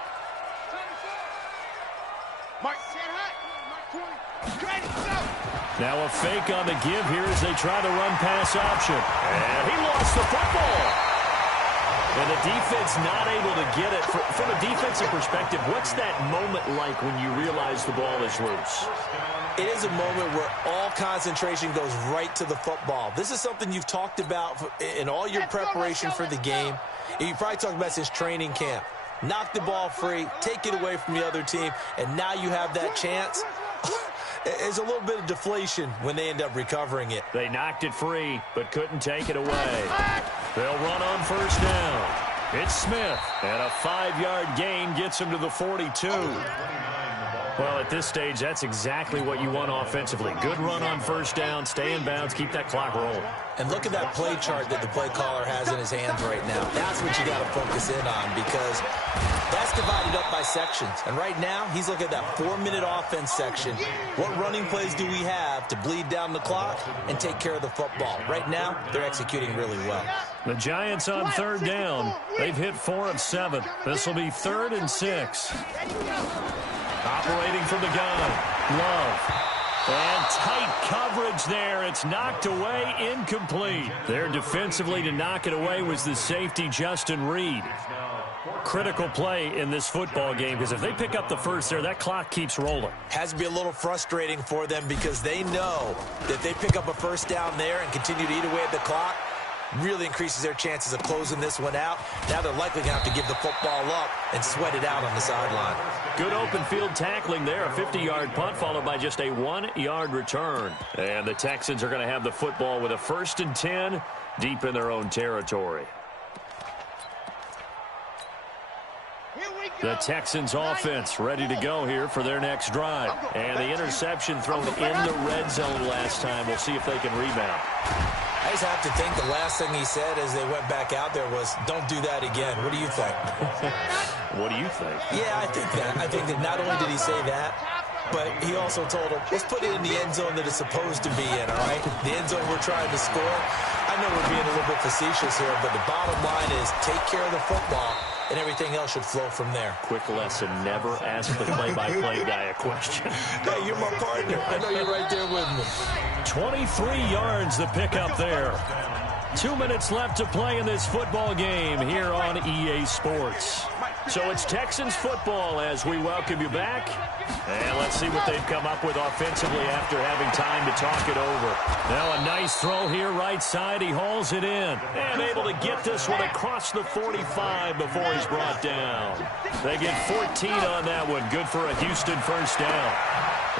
Mark, set high. Mark 20. Ready, go. Now a fake on the give here as they try to run pass option. And he lost the football. And the defense not able to get it. From a defensive perspective, what's that moment like when you realize the ball is loose? It is a moment where all concentration goes right to the football. This is something you've talked about in all your preparation for the game. You probably talked about since training camp. Knock the ball free, take it away from the other team, and now you have that chance. There's a little bit of deflation when they end up recovering it. They knocked it free, but couldn't take it away. They'll run on first down. It's Smith, and a 5-yard gain gets him to the 42. Well, at this stage, that's exactly what you want offensively. Good run on first down, stay in bounds, keep that clock rolling. And look at that play chart that the play caller has in his hands right now. That's what you got to focus in on because that's divided up by sections. And right now, he's looking at that 4-minute offense section. What running plays do we have to bleed down the clock and take care of the football? Right now, they're executing really well. The Giants on 3rd down. They've hit 4 of 7. This will be 3rd and 6. Operating from the gun, Love. And tight coverage there. It's knocked away, incomplete. There defensively to knock it away was the safety, Justin Reed. Critical play in this football game because if they pick up the first there, that clock keeps rolling. Has to be a little frustrating for them because they know that if they pick up a first down there and continue to eat away at the clock, really increases their chances of closing this one out. Now they're likely going to have to give the football up and sweat it out on the sideline. Good open field tackling there. A 50-yard punt followed by just a 1-yard return. And the Texans are going to have the football with a 1st and 10 deep in their own territory. The Texans offense ready to go here for their next drive. And the interception thrown in the red zone last time. We'll see if they can rebound. I just have to think the last thing he said as they went back out there was, don't do that again. What do you think? What do you think? Yeah, I think that. I think that not only did he say that, but he also told him, let's put it in the end zone that it's supposed to be in, all right? The end zone we're trying to score. I know we're being a little bit facetious here, but the bottom line is take care of the football, and everything else should flow from there. Quick lesson, never ask the play-by-play guy a question. Hey, you're my partner. I know you're right there with me. 23 yards the pickup there. 2 minutes left to play in this football game here on EA Sports. So it's Texans football as we welcome you back. And let's see what they've come up with offensively after having time to talk it over. Now a nice throw here right side. He hauls it in. And able to get this one across the 45 before he's brought down. They get 14 on that one. Good for a Houston first down.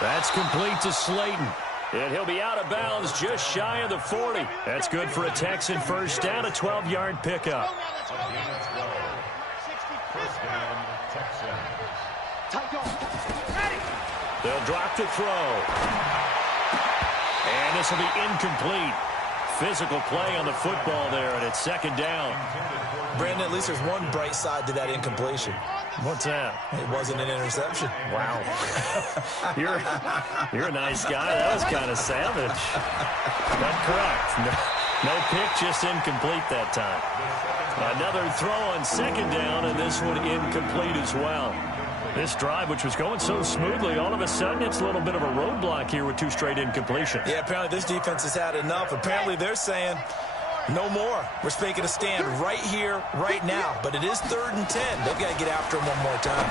That's complete to Slayton. And he'll be out of bounds just shy of the 40. That's good for a Texan first down, a 12-yard pickup. They'll drop the throw. And this will be incomplete. Physical play on the football there, and it's 2nd down. Brandon, at least there's one bright side to that incompletion. What's that? It wasn't an interception. Wow. You're a nice guy. That was kind of savage. But correct. No pick, just incomplete that time. Another throw on 2nd down, and this one incomplete as well. This drive, which was going so smoothly, all of a sudden it's a little bit of a roadblock here with 2 straight incompletions. Yeah, apparently this defense has had enough. Apparently they're saying, no more. We're making a stand right here, right now. But it is 3rd and 10. They've got to get after him one more time.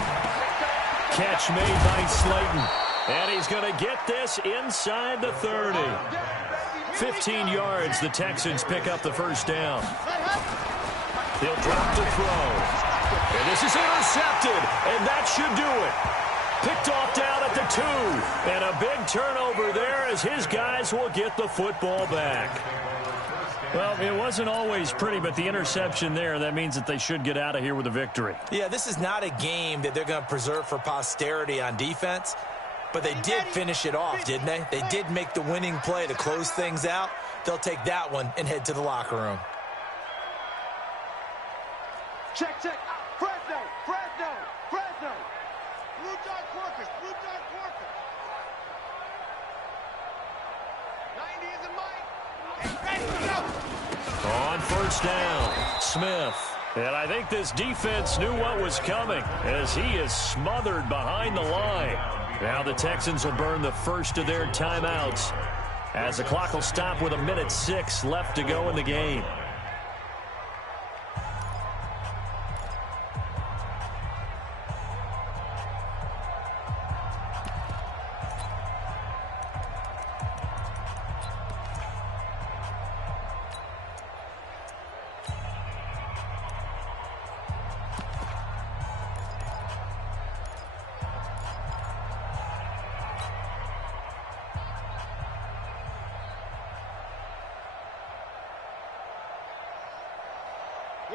Catch made by Slayton. And he's going to get this inside the 30. 15 yards, the Texans pick up the first down. He'll drop to throw. And this is intercepted, and that should do it. Picked off down at the 2. And a big turnover there as his guys will get the football back. Well, it wasn't always pretty, but the interception there, that means that they should get out of here with a victory. Yeah, this is not a game that they're going to preserve for posterity on defense, but they did finish it off, didn't they? They did make the winning play to close things out. They'll take that one and head to the locker room. Check. Fresno. Blue Dark Workers. 90 is a mic. And ready to go. On first down, Smith. And I think this defense knew what was coming as he is smothered behind the line. Now the Texans will burn the first of their timeouts as the clock will stop with 1:06 left to go in the game.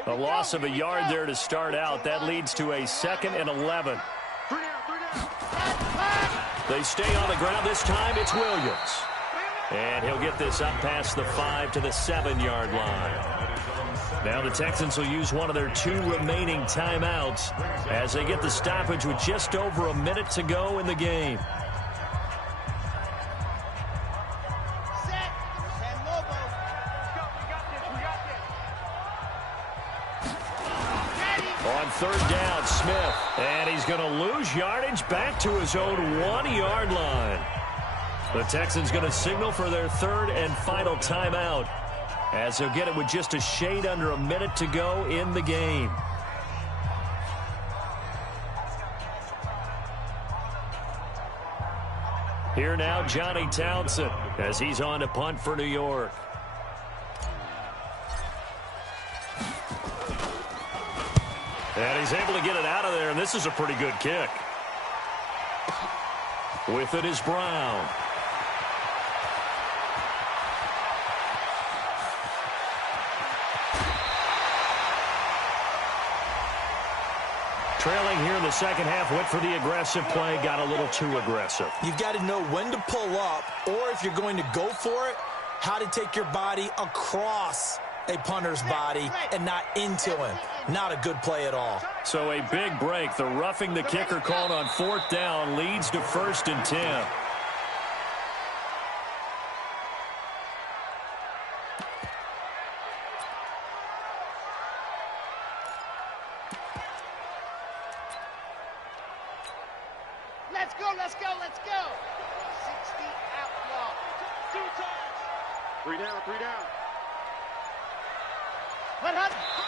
A loss of a yard there to start out. That leads to a 2nd and 11. They stay on the ground. This time it's Williams. And he'll get this up past the 5 to the 7-yard line. Now the Texans will use one of their 2 remaining timeouts as they get the stoppage with just over a minute to go in the game. On third down, Smith. And he's going to lose yardage back to his own 1-yard line. The Texans going to signal for their 3rd and final timeout as they'll get it with just a shade under a minute to go in the game. Here now, Johnny Townsend as he's on to punt for New York. And he's able to get it out of there, and this is a pretty good kick. With it is Brown. Trailing here in the second half, went for the aggressive play, got a little too aggressive. You've got to know when to pull up, or if you're going to go for it, how to take your body across a punter's body and not into him. Not a good play at all. So a big break. The roughing the kicker called on 4th down leads to 1st and 10. Let's go. 60 outlaw. 2 times. 3 down.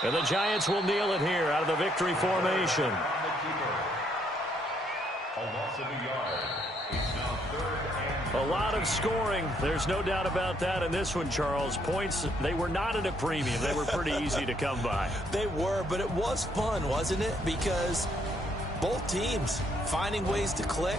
And the Giants will kneel it here out of the victory formation. A loss of a yard. It's now 3rd and a lot of scoring. There's no doubt about that in this one, Charles. Points, they were not at a premium. They were pretty easy to come by. They were, but it was fun, wasn't it? Because both teams finding ways to click.